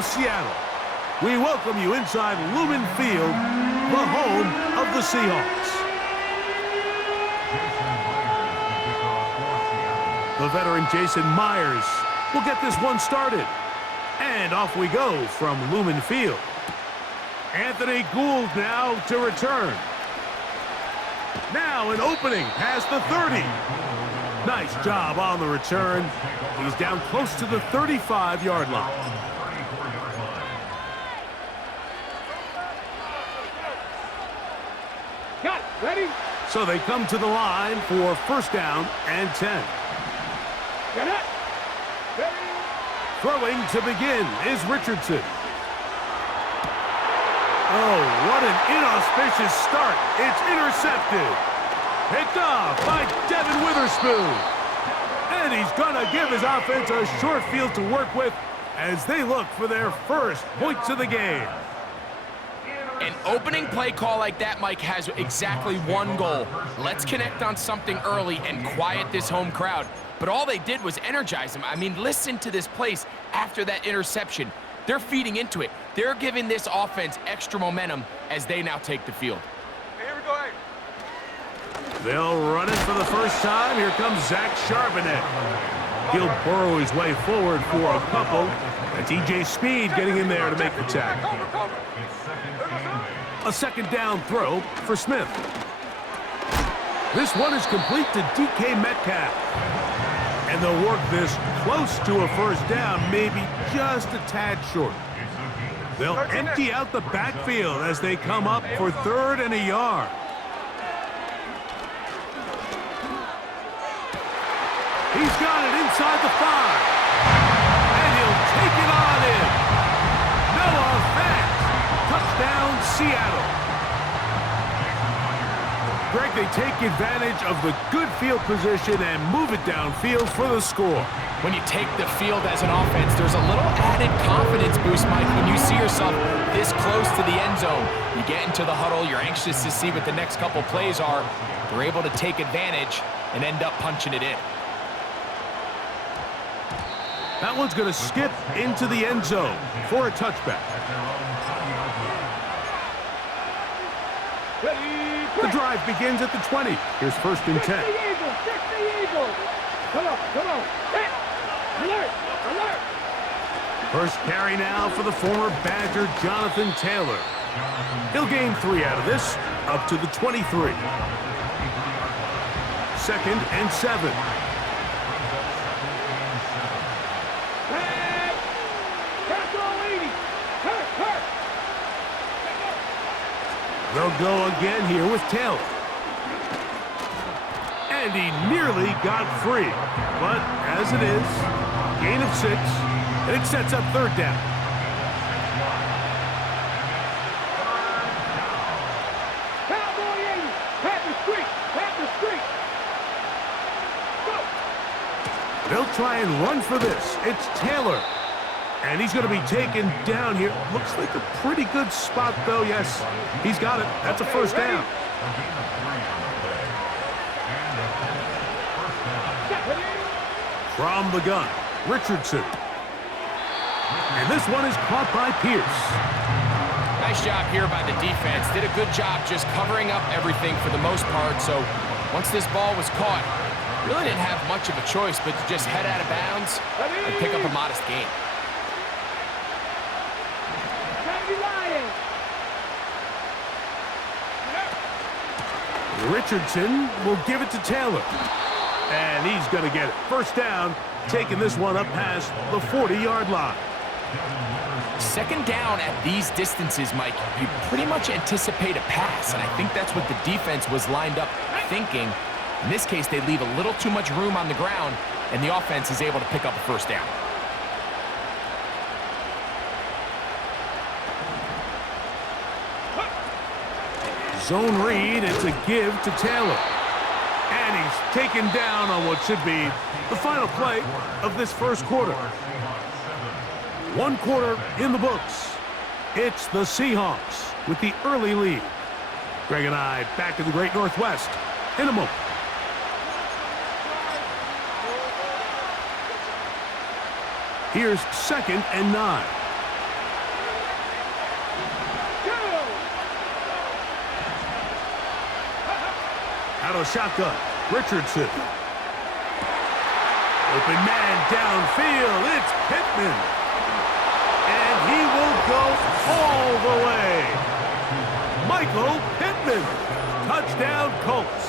of Seattle. We welcome you inside Lumen Field, the home of the Seahawks. The veteran Jason Myers will get this one started. And off we go from Lumen Field. Anthony Gould now to return. Now an opening past the 30. Nice job on the return. He's down close to the 35-yard line. Got it. Ready? So they come to the line for first down and 10. Get it. Ready? Throwing to begin is Richardson. Oh, what an inauspicious start. It's intercepted. Picked off by Devin Witherspoon. And he's going to give his offense a short field to work with as they look for their first points of the game. An opening play call like that, Mike, has exactly one goal. Let's connect on something early and quiet this home crowd. But all they did was energize them. I mean, listen to this place after that interception. They're feeding into it. They're giving this offense extra momentum as they now take the field. Here we go. They'll run it for the first time. Here comes Zach Charbonnet. He'll burrow his way forward for a couple. That's E.J. Speed getting in there to make the tackle. A second down throw for Smith. This one is complete to DK Metcalf. And they'll work this close to a first down, maybe just a tad short. They'll empty out the backfield as they come up for third and a yard. He's got it inside the 5. And he'll take it on in. Noah Fant. Touchdown, Seattle. Greg, they take advantage of the good field position and move it downfield for the score. When you take the field as an offense, there's a little added confidence boost, Mike, when you see yourself this close to the end zone. You get into the huddle, you're anxious to see what the next couple plays are. They're able to take advantage and end up punching it in. That one's going to skip into the end zone for a touchback. The drive begins at the 20. Here's first and 10. Check the Eagle. Come on. Hit. Alert. First carry now for the former Badger, Jonathan Taylor. He'll gain 3 out of this, up to the 23. Second and 7. They'll go again here with Taylor. And he nearly got free. But as it is, gain of 6, and it sets up third down. Cowboy 80. Pat the street. Go. They'll try and run for this. It's Taylor. And he's going to be taken down here. Looks like a pretty good spot, though. Yes, he's got it. That's a first down. From the gun, Richardson. And this one is caught by Pierce. Nice job here by the defense. Did a good job just covering up everything for the most part. So once this ball was caught, really didn't have much of a choice but to just head out of bounds and pick up a modest gain. Richardson will give it to Taylor. And he's going to get it. First down, taking this one up past the 40-yard line. Second down at these distances, Mike, you pretty much anticipate a pass, and I think that's what the defense was lined up thinking. In this case, they leave a little too much room on the ground, and the offense is able to pick up a first down. Zone read, it's a give to Taylor. And he's taken down on what should be the final play of this first quarter. 1 quarter in the books. It's the Seahawks with the early lead. Greg and I back in the Great Northwest in a moment. Here's second and 9. Out of shotgun, Richardson. Open man downfield, it's Pittman. And he will go all the way. Michael Pittman, touchdown Colts.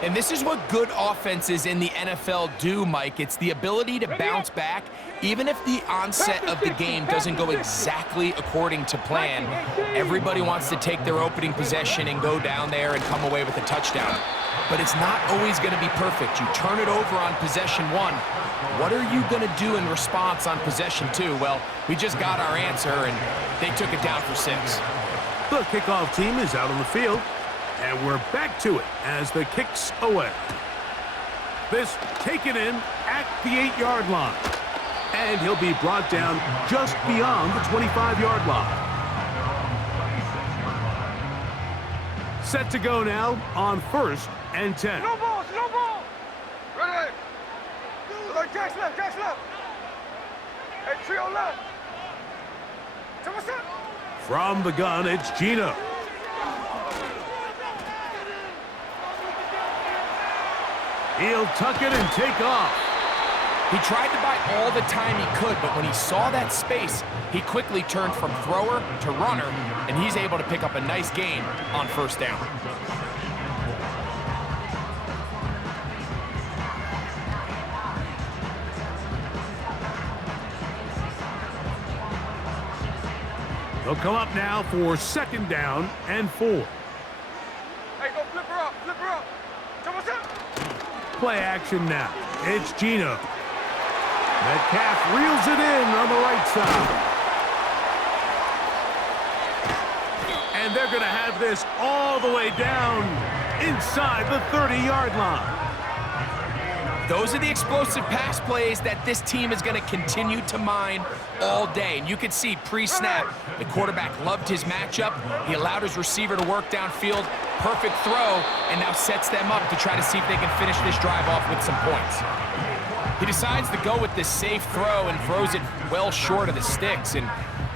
And this is what good offenses in the NFL do, Mike. It's the ability to bounce back, even if the onset of the game doesn't go exactly according to plan. Everybody wants to take their opening possession and go down there and come away with a touchdown. But it's not always going to be perfect. You turn it over on possession 1. What are you going to do in response on possession 2? Well, we just got our answer, and they took it down for 6. The kickoff team is out on the field. And we're back to it as the kick's away. This taken in at the 8-yard line. And he'll be brought down just beyond the 25-yard line. Set to go now on 1st and 10. Slow ball, slow ball. Ready. Like Jack's left, Jack's left. Hey, trio left. What's up? From the gun, it's Gino. He'll tuck it and take off. He tried to buy all the time he could, but when he saw that space, he quickly turned from thrower to runner, and he's able to pick up a nice gain on 1st down. They'll come up now for 2nd down and 4. Hey, go flip her up, flip her up. What's up? Play action now. It's Gino. Metcalf reels it in on the right side. And they're going to have this all the way down inside the 30-yard line. Those are the explosive pass plays that this team is going to continue to mine all day. And you can see pre-snap, the quarterback loved his matchup. He allowed his receiver to work downfield. Perfect throw, and now sets them up to try to see if they can finish this drive off with some points. He decides to go with this safe throw and throws it well short of the sticks. And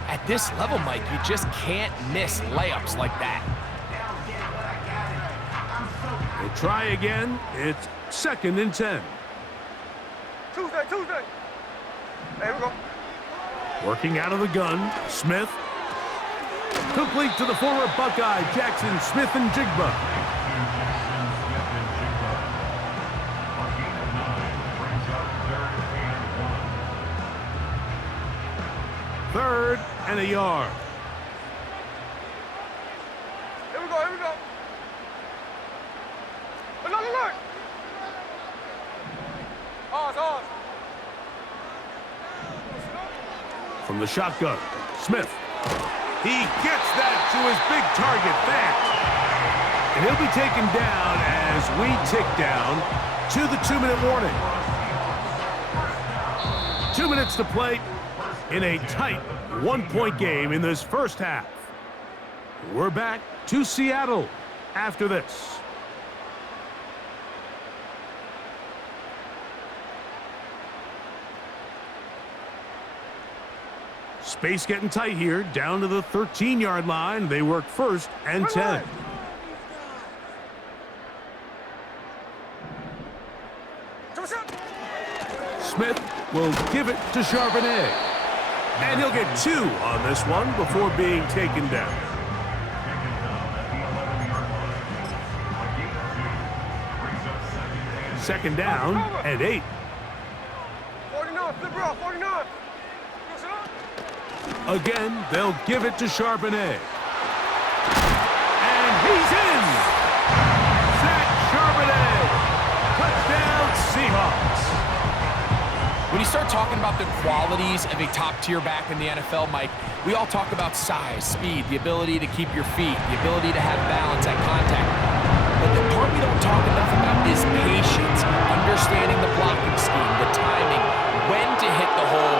at this level, Mike, you just can't miss layups like that. We'll try again. It's 2nd and 10. Tuesday. There we go. Working out of the gun, Smith. Complete to the former Buckeye, Jackson Smith and Jigba. Third and a yard. Here we go. Alert. Ours. From the shotgun, Smith. He gets that to his big target, Fact. And he'll be taken down as we tick down to the 2-minute warning. 2 minutes to play in a tight 1-point game in this first half. We're back to Seattle after this. Space getting tight here, down to the 13-yard line. They work 1st and 10. Smith will give it to Charbonnet. And he'll get 2 on this one before being taken down. Second down and 8. 49, flip her up, 49. Again, they'll give it to Charbonnet. And he's in! Zach Charbonnet! Touchdown, Seahawks! When you start talking about the qualities of a top-tier back in the NFL, Mike, we all talk about size, speed, the ability to keep your feet, the ability to have balance at contact. But the part we don't talk enough about is patience, understanding the blocking scheme, the timing, when to hit the hole,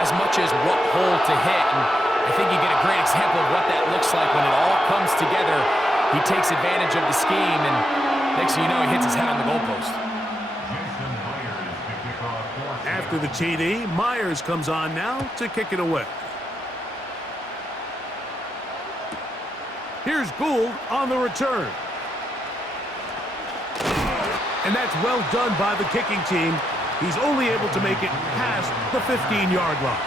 as much as what hole to hit. And I think you get a great example of what that looks like when it all comes together. He takes advantage of the scheme, and next thing you know, he hits his head on the goalpost. After the TD, Myers comes on now to kick it away. Here's Gould on the return. And that's well done by the kicking team. He's only able to make it past the 15-yard line.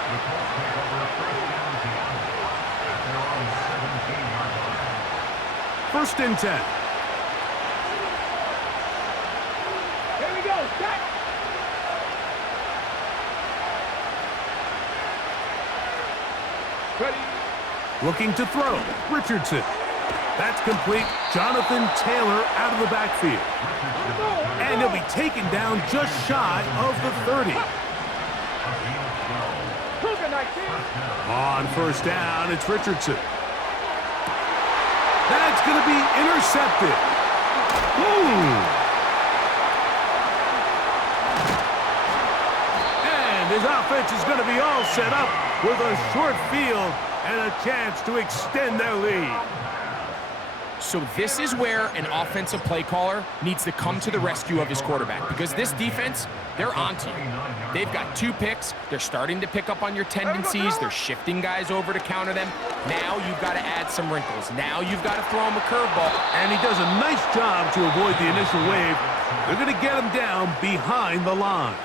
First and 10. Here we go. Set. Ready. Looking to throw. Richardson. That's complete. Jonathan Taylor out of the backfield. And he'll be taken down just shy of the 30. On first down, it's Richardson. That's going to be intercepted. And his offense is going to be all set up with a short field and a chance to extend their lead. So this is where an offensive play caller needs to come to the rescue of his quarterback, because this defense, they're onto you. They've got 2 picks. They're starting to pick up on your tendencies. They're shifting guys over to counter them. Now you've got to add some wrinkles. Now you've got to throw him a curveball. And he does a nice job to avoid the initial wave. They're going to get him down behind the line.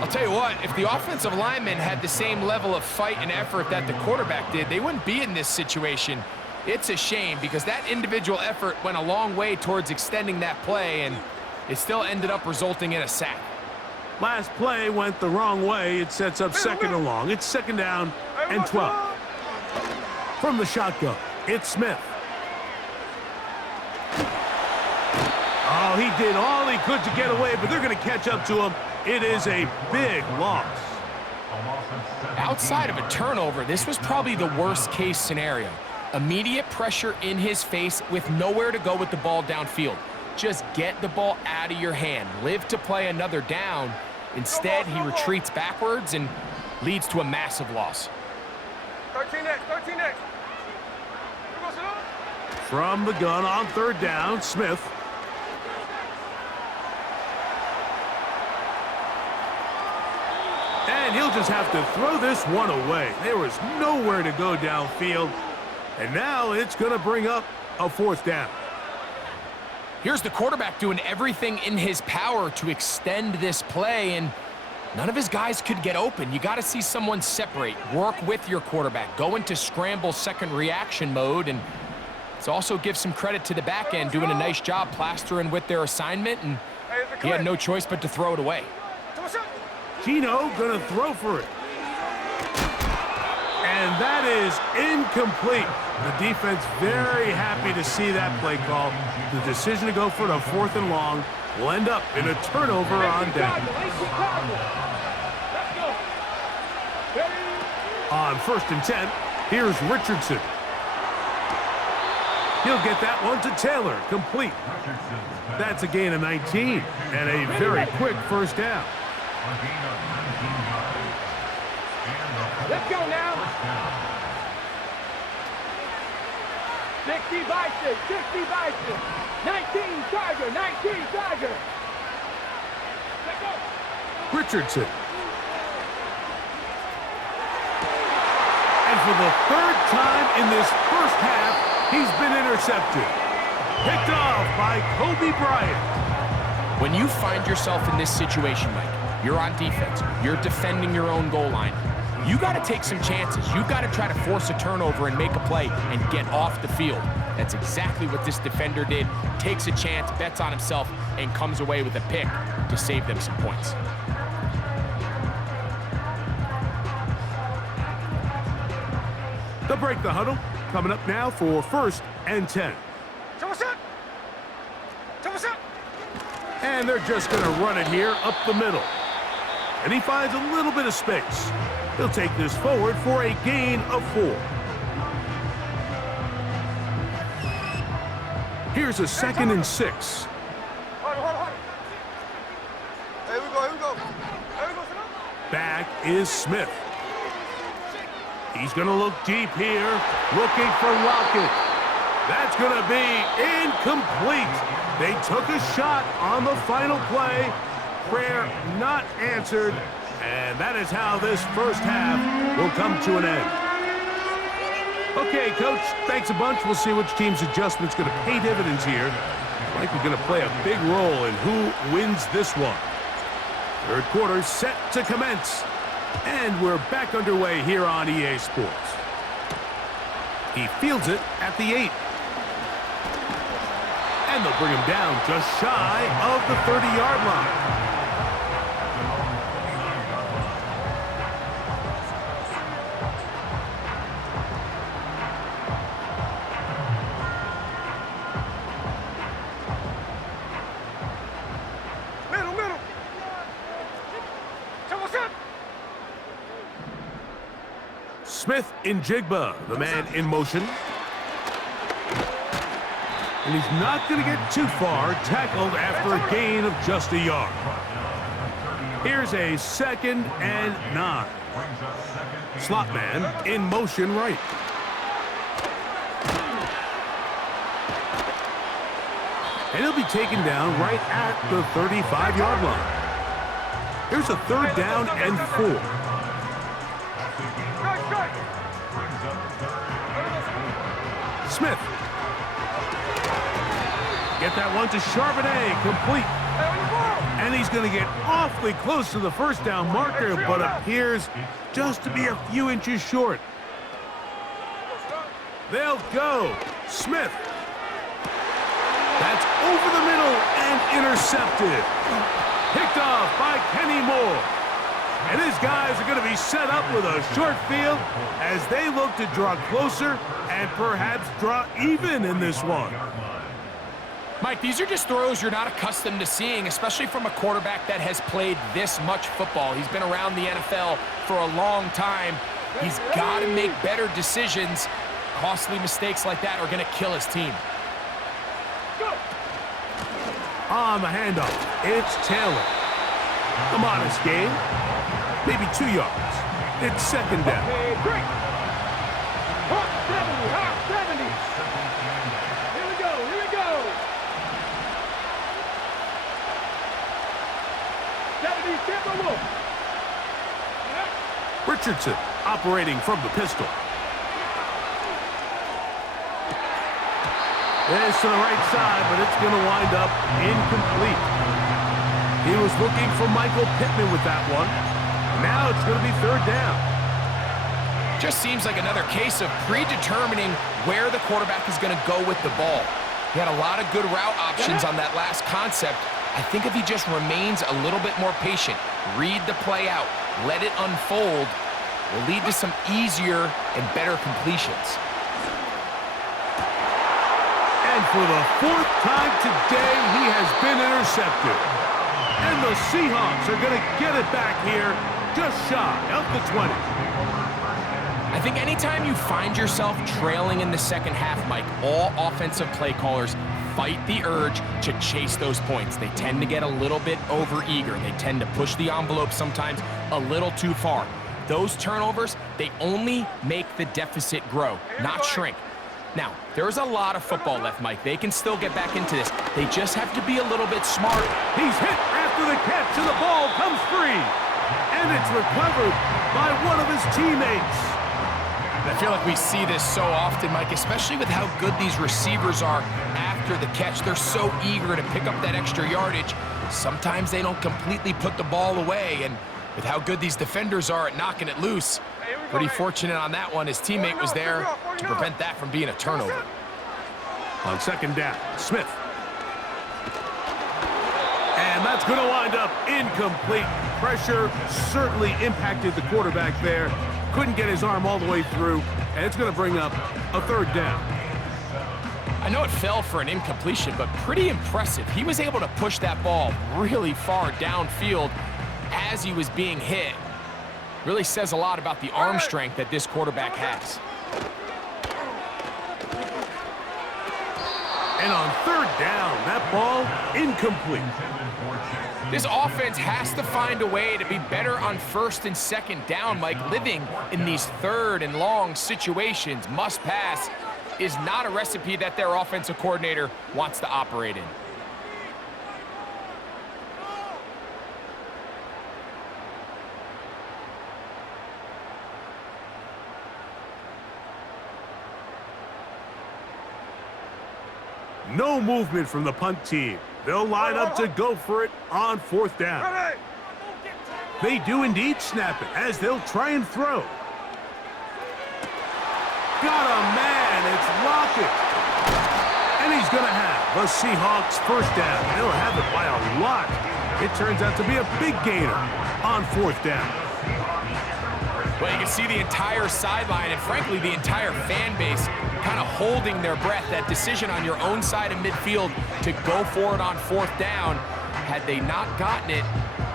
I'll tell you what, if the offensive linemen had the same level of fight and effort that the quarterback did, they wouldn't be in this situation. It's a shame because that individual effort went a long way towards extending that play, and it still ended up resulting in a sack. Last play went the wrong way. It sets up second and long. It's second down and 12. From the shotgun, it's Smith. Oh, he did all he could to get away, but they're going to catch up to him. It is a big loss. Outside of a turnover, this was probably the worst-case scenario. Immediate pressure in his face with nowhere to go with the ball downfield. Just get the ball out of your hand. Live to play another down. Instead, he retreats backwards and leads to a massive loss. 13 next. From the gun on third down, Smith. And he'll just have to throw this one away. There was nowhere to go downfield. And now it's going to bring up a fourth down. Here's the quarterback doing everything in his power to extend this play, and none of his guys could get open. You got to see someone separate, work with your quarterback, go into scramble second reaction mode, and it's also give some credit to the back end doing a nice job plastering with their assignment, and he had no choice but to throw it away. Gino going to throw for it. And that is incomplete. The defense very happy to see that play call. The decision to go for it on fourth and long will end up in a turnover on down. On first and 10, here's Richardson. He'll get that one to Taylor, complete. That's a gain of 19 and a very quick first down. Let's go now. 60 Bison. 19 Charger. Let's go. Richardson. And for the third time in this first half, he's been intercepted. Picked off by Kobe Bryant. When you find yourself in this situation, Mike, you're on defense, you're defending your own goal line, you got to take some chances. You got to try to force a turnover and make a play and get off the field. That's exactly what this defender did. Takes a chance, bets on himself, and comes away with a pick to save them some points. They'll break the huddle. Coming up now for first and 10. And they're just going to run it here up the middle. And he finds a little bit of space. He'll take this forward for a gain of 4. Here's a second and 6. Hold. Here we go. Back is Smith. He's going to look deep here, looking for Lockett. That's going to be incomplete. They took a shot on the final play. Prayer not answered. And that is how this first half will come to an end. Okay, Coach, thanks a bunch. We'll see which team's adjustment's going to pay dividends here Mike is going to play a big role in who wins this one. Third quarter set to commence. And we're back underway here on EA Sports. He fields it at the 8. And they'll bring him down just shy of the 30-yard line. Smith in Jigba, the man in motion. And he's not going to get too far, tackled after a gain of just a yard. Here's a 2nd and 9. Slot man in motion right. And he'll be taken down right at the 35-yard line. Here's a 3rd down and 4. Smith. Get that one to Charbonnet, complete. And he's going to get awfully close to the first down marker, but appears just to be a few inches short. They'll go. Smith. That's over the middle and intercepted. Picked off by Kenny Moore. And his guys are going to be set up with a short field as they look to draw closer and perhaps draw even in this one. Mike, these are just throws you're not accustomed to seeing, especially from a quarterback that has played this much football. He's been around the NFL for a long time. He's got to make better decisions. Costly mistakes like that are going to kill his team. On the handoff, it's Taylor. A modest gain, maybe 2 yards. It's 2nd down. Okay, great. Hot 70. Here we go. Richardson operating from the pistol. It's to the right side, but it's going to wind up incomplete. He was looking for Michael Pittman with that one. Now it's going to be 3rd down. Just seems like another case of predetermining where the quarterback is going to go with the ball. He had a lot of good route options on that last concept. I think if he just remains a little bit more patient, read the play out, let it unfold, will lead to some easier and better completions. And for the 4th time today, he has been intercepted. And the Seahawks are going to get it back here just shy of the 20. I think anytime you find yourself trailing in the second half, Mike, all offensive play callers fight the urge to chase those points. They tend to get a little bit overeager. They tend to push the envelope sometimes a little too far. Those turnovers, they only make the deficit grow, not shrink. Now, there's a lot of football left, Mike. They can still get back into this. They just have to be a little bit smart. He's hit after the catch, and the ball comes free. And it's recovered by one of his teammates. I feel like we see this so often, Mike, especially with how good these receivers are after the catch. They're so eager to pick up that extra yardage. Sometimes they don't completely put the ball away, and with how good these defenders are at knocking it loose, pretty fortunate on that one. His teammate was there to prevent that from being a turnover. On 2nd down, Smith. And that's going to wind up incomplete. Pressure certainly impacted the quarterback there. Couldn't get his arm all the way through, and it's going to bring up a 3rd down. I know it fell for an incompletion, but pretty impressive. He was able to push that ball really far downfield as he was being hit. Really says a lot about the arm strength that this quarterback has. And on 3rd down, that ball incomplete. This offense has to find a way to be better on 1st and 2nd down, Mike. Living in these 3rd and long situations, must pass, is not a recipe that their offensive coordinator wants to operate in. No movement from the punt team. They'll line up to go for it on 4th down. Ready. They do indeed snap it as they'll try and throw. Got a man, it's Lockett. And he's going to have the Seahawks 1st down. They'll have it by a lot. It turns out to be a big gainer on 4th down. Well, you can see the entire sideline and, frankly, the entire fan base kind of holding their breath. That decision on your own side of midfield to go for it on 4th down, had they not gotten it,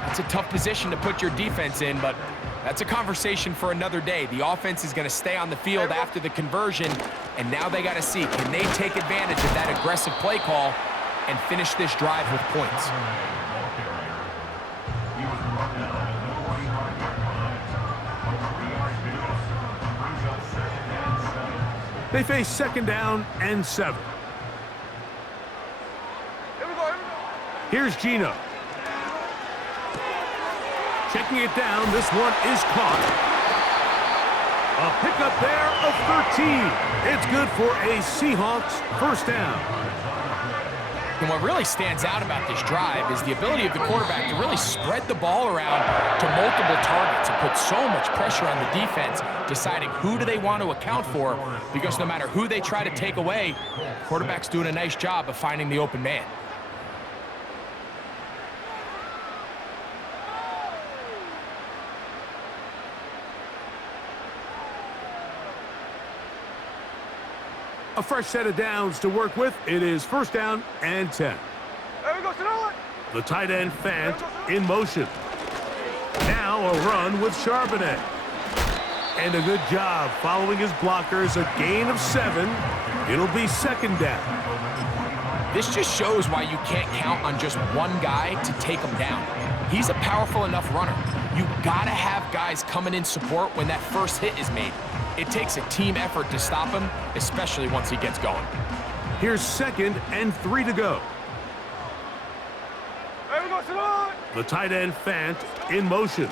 that's a tough position to put your defense in, but that's a conversation for another day. The offense is going to stay on the field after the conversion, and now they got to see, can they take advantage of that aggressive play call and finish this drive with points? They face 2nd down and 7. Here we go. Here's Gino. Checking it down, this one is caught. A pickup there of 13. It's good for a Seahawks 1st down. And what really stands out about this drive is the ability of the quarterback to really spread the ball around to multiple targets and put so much pressure on the defense, deciding who do they want to account for, because no matter who they try to take away, the quarterback's doing a nice job of finding the open man. A fresh set of downs to work with. It is 1st down and 10. There we go. Sit on. The tight end Fant in motion. Now a run with Charbonnet. And a good job following his blockers. A gain of 7. It'll be 2nd down. This just shows why you can't count on just one guy to take him down. He's a powerful enough runner. You gotta have guys coming in support when that first hit is made. It takes a team effort to stop him, especially once he gets going. Here's 2nd and 3 to go. There we go. Sit on. The tight end Fant in motion.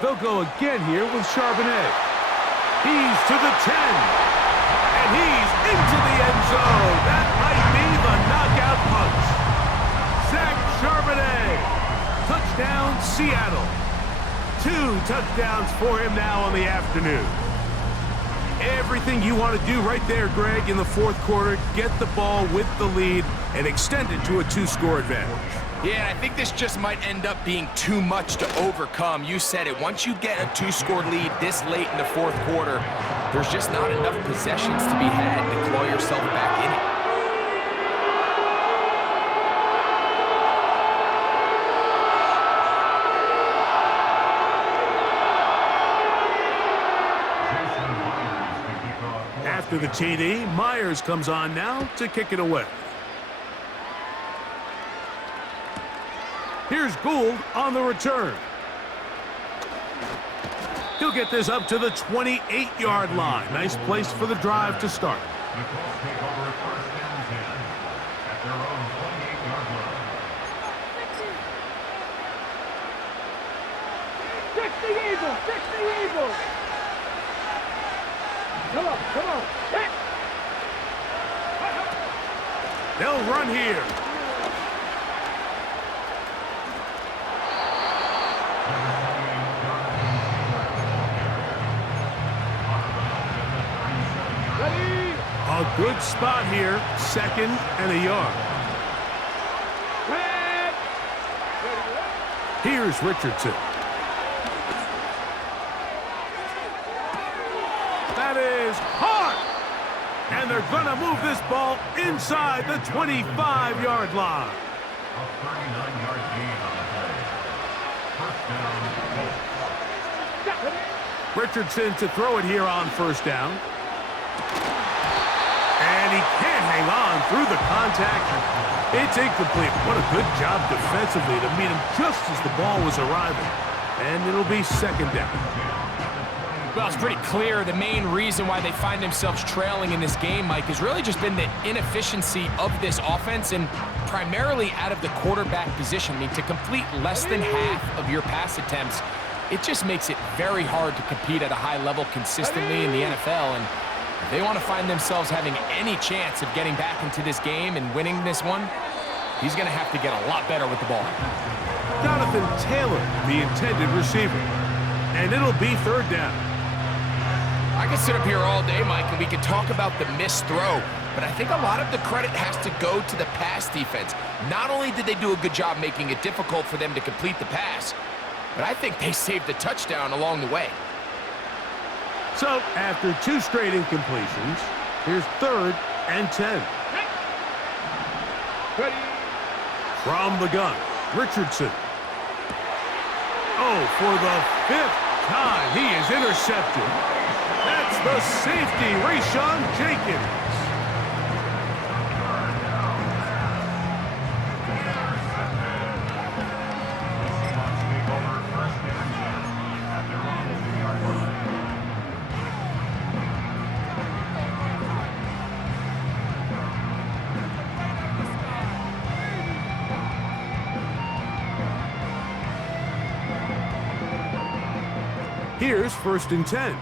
They'll go again here with Charbonnet. He's to the 10. And he's into the end zone. That might be the knockout punch. Zach Charbonnet. Touchdown, Seattle. 2 touchdowns for him now on the afternoon. Everything you want to do right there, Greg, in the 4th quarter. Get the ball with the lead and extend it to a 2-score advantage. Yeah, and I think this just might end up being too much to overcome. You said it. Once you get a 2-score lead this late in the 4th quarter, there's just not enough possessions to be had to claw yourself back in it. After the TD, Myers comes on now to kick it away. Here's Gould on the return. He'll get this up to the 28-yard line. Nice place for the drive to start. The Colts take over 1st and 10 at their own 28-yard line. Fix the Eagles. Fix the Eagles. Come on. Come on. Hit. They'll run here. Ready. A good spot here, 2nd and a yard. Red. Here's Richardson. That is hard. And they're going to move this ball inside the 25-yard line. A 39-yard gain on the play. 1st down, Colts. Richardson to throw it here on 1st down. And he can't hang on through the contact. It's incomplete. What a good job defensively to meet him just as the ball was arriving. And it'll be 2nd down. Well, it's pretty clear the main reason why they find themselves trailing in this game, Mike, has really just been the inefficiency of this offense and primarily out of the quarterback position. I mean, to complete less than half of your pass attempts, it just makes it very hard to compete at a high level consistently in the NFL. And If they want to find themselves having any chance of getting back into this game and winning this one, he's going to have to get a lot better with the ball. Jonathan Taylor, the intended receiver. And it'll be third down. I could sit up here all day, Mike, and we could talk about the missed throw, but I think a lot of the credit has to go to the pass defense. Not only did they do a good job making it difficult for them to complete the pass, but I think they saved the touchdown along the way. So, after 2 straight incompletions, here's 3rd and 10. Ready. From the gun, Richardson. Oh, for the 5th time, he is intercepted. That's the safety, Rashawn Jenkins. Here's 1st and 10.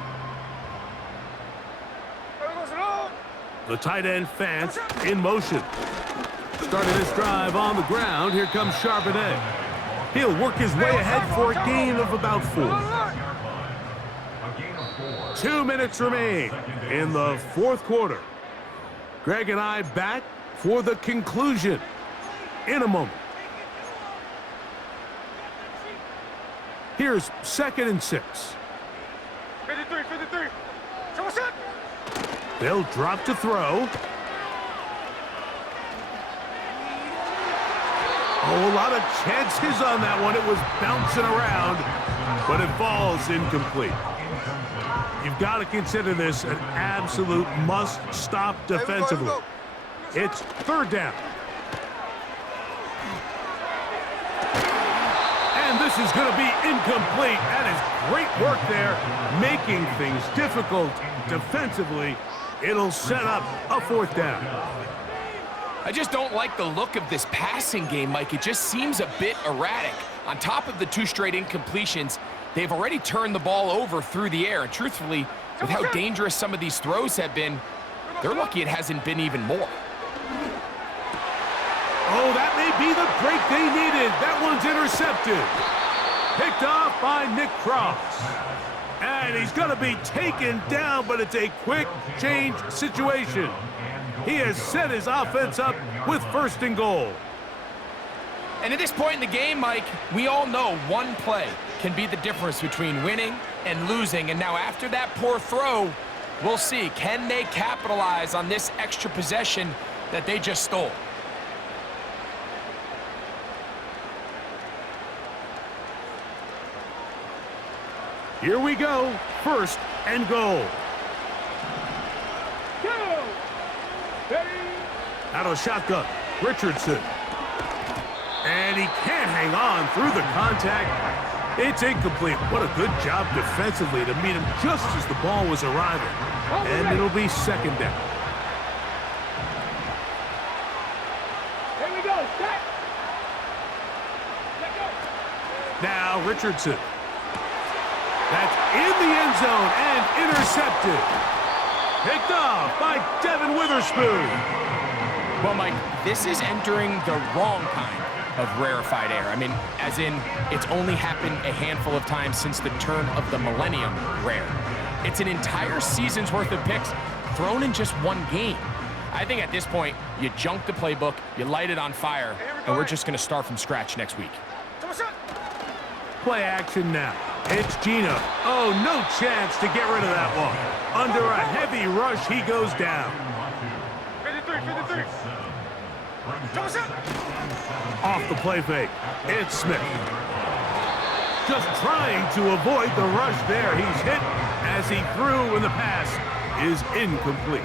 The tight end Fance in motion. Starting this drive on the ground, here comes Charbonnet. He'll work his way ahead for a gain of about 4. 2 minutes remain in the 4th quarter. Greg and I back for the conclusion in a moment. Here's 2nd and 6. 53. Someone set. They'll drop to throw. Oh, a lot of chances on that one. It was bouncing around, but it falls incomplete. You've got to consider this an absolute must-stop defensively. It's 3rd down. And this is going to be incomplete. That is great work there, making things difficult defensively. It'll set up a 4th down. I just don't like the look of this passing game, Mike. It just seems a bit erratic. On top of the 2 straight incompletions, they've already turned the ball over through the air. And truthfully, with how dangerous some of these throws have been, they're lucky it hasn't been even more. Oh, that may be the break they needed. That one's intercepted. Picked off by Nick Cross. And he's going to be taken down, but it's a quick change situation. He has set his offense up with 1st and goal. And at this point in the game, Mike, we all know one play can be the difference between winning and losing. And now after that poor throw, we'll see, can they capitalize on this extra possession that they just stole? Here we go, 1st and goal. Go. Ready. Out of shotgun, Richardson. And he can't hang on through the contact. It's incomplete. What a good job defensively to meet him just as the ball was arriving. And it'll be 2nd down. Here we go. Set. Let go. Now Richardson. That's in the end zone and intercepted. Picked off by Devin Witherspoon. Well, Mike, this is entering the wrong kind of rarefied air. I mean, as in, it's only happened a handful of times since the turn of the millennium rare. It's an entire season's worth of picks thrown in just one game. I think at this point, you junk the playbook, you light it on fire, and we're just going to start from scratch next week. Play action now. It's Gino. Oh, no chance to get rid of that one. Under a heavy rush, he goes down. 53. Off the play fake, it's Smith. Just trying to avoid the rush there. He's hit as he threw, and the pass is incomplete.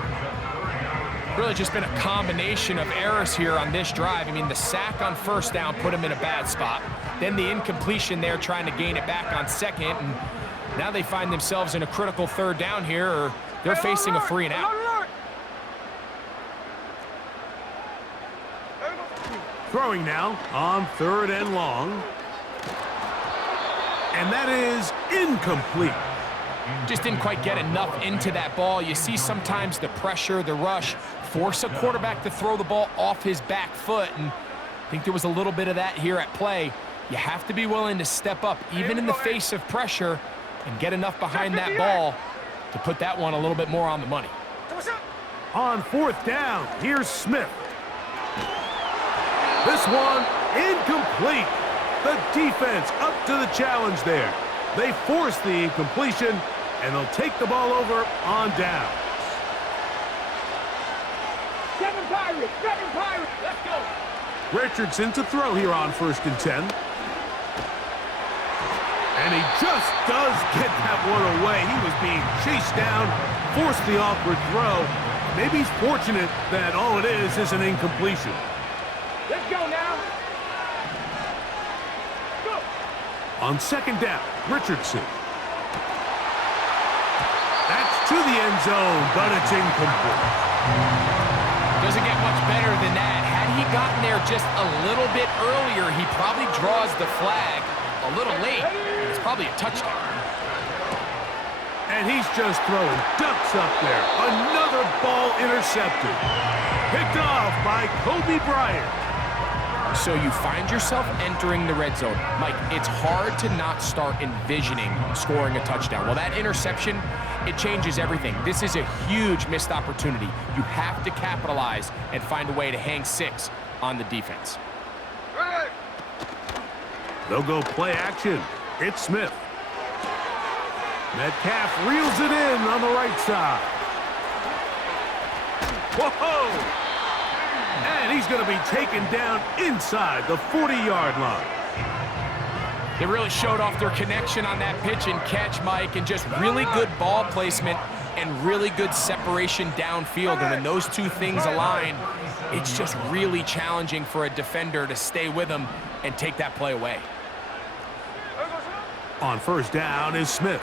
Really just been a combination of errors here on this drive. I mean, the sack on 1st down put him in a bad spot. Then the incompletion there trying to gain it back on 2nd. And now they find themselves in a critical 3rd down here, or they're facing a 3 and out. Throwing now on 3rd and long. And that is incomplete. Just didn't quite get enough into that ball. You see sometimes the pressure, the rush, force a quarterback to throw the ball off his back foot, and I think there was a little bit of that here at play. You have to be willing to step up, even in the face of pressure, and get enough behind that ball to put that one a little bit more on the money. On fourth down, here's Smith. This one incomplete. The defense up to the challenge there. They force the incompletion, and they'll take the ball over on down. Seven Pirates, let's go. Richardson to throw here on 1st and 10. And he just does get that one away. He was being chased down, forced the awkward throw. Maybe he's fortunate that all it is an incompletion. Let's go now. Go. On 2nd down, Richardson. That's to the end zone, but it's incomplete. Doesn't get much better than that. Had he gotten there just a little bit earlier, he probably draws the flag a little late. It's probably a touchdown. And he's just throwing ducks up there. Another ball intercepted. Picked off by Kobe Bryant. So you find yourself entering the red zone. Mike, it's hard to not start envisioning scoring a touchdown. Well, that interception, it changes everything. This is a huge missed opportunity. You have to capitalize and find a way to hang 6 on the defense. Ready. They'll go play action. It's Smith. Metcalf reels it in on the right side. Whoa! And he's going to be taken down inside the 40-yard line. They really showed off their connection on that pitch and catch, Mike, and just really good ball placement and really good separation downfield. And when those two things align, it's just really challenging for a defender to stay with them and take that play away. On 1st down is Smith.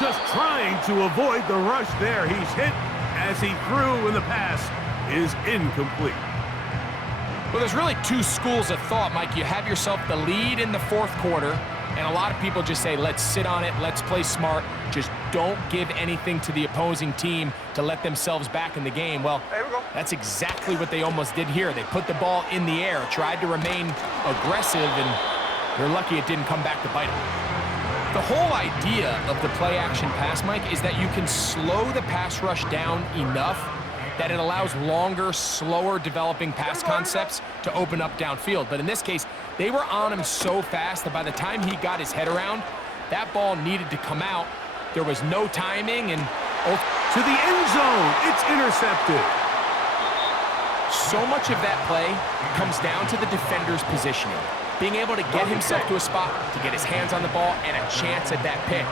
Just trying to avoid the rush there. He's hit as he threw, and the pass is incomplete. Well, there's really 2 schools of thought, Mike. You have yourself the lead in the 4th quarter, and a lot of people just say, let's sit on it, let's play smart, just don't give anything to the opposing team to let themselves back in the game. Well, that's exactly what they almost did here. They put the ball in the air, tried to remain aggressive, and they're lucky it didn't come back to bite them. The whole idea of the play-action pass, Mike, is that you can slow the pass rush down enough that it allows longer, slower developing pass concepts to open up downfield. But in this case, they were on him so fast that by the time he got his head around, that ball needed to come out. There was no timing, and to the end zone, it's intercepted. So much of that play comes down to the defender's positioning. Being able to get himself to a spot, to get his hands on the ball, and a chance at that pick.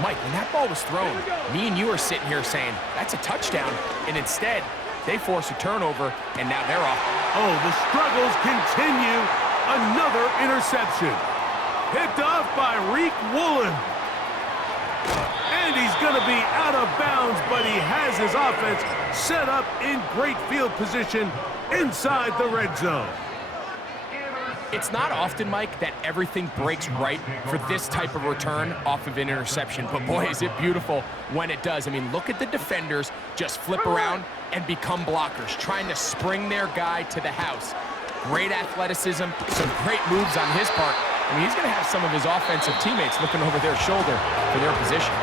Mike, when that ball was thrown, me and you are sitting here saying, that's a touchdown, and instead, they force a turnover, and now they're off. Oh, the struggles continue. Another interception. Picked off by Reek Woolen. And he's going to be out of bounds, but he has his offense set up in great field position inside the red zone. It's not often, Mike, that everything breaks right for this type of return off of an interception, but boy, is it beautiful when it does. I mean, look at the defenders just flip around and become blockers, trying to spring their guy to the house. Great athleticism, some great moves on his part. I mean, he's going to have some of his offensive teammates looking over their shoulder for their position.